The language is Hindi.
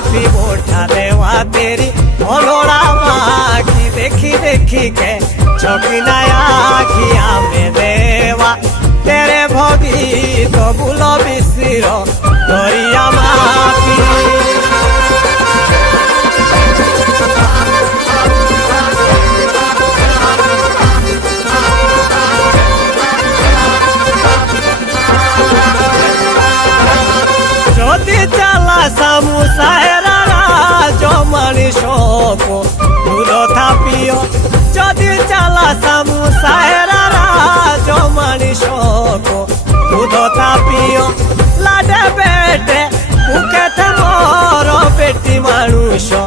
माफी बोठा देवा तेरी ओलोड़ा माखी देखी देखी के चौकीना आखिया में देवा तेरे भोगी तो बुलो बिसिरो तोरिया माफी सामू साहेरा जो मनीषो को दूध था पियो जदि चला सामू साहेरा जो मनीषो को दूध था पियो लाडे बेटे भूखे थे मोर बेटी मानुषो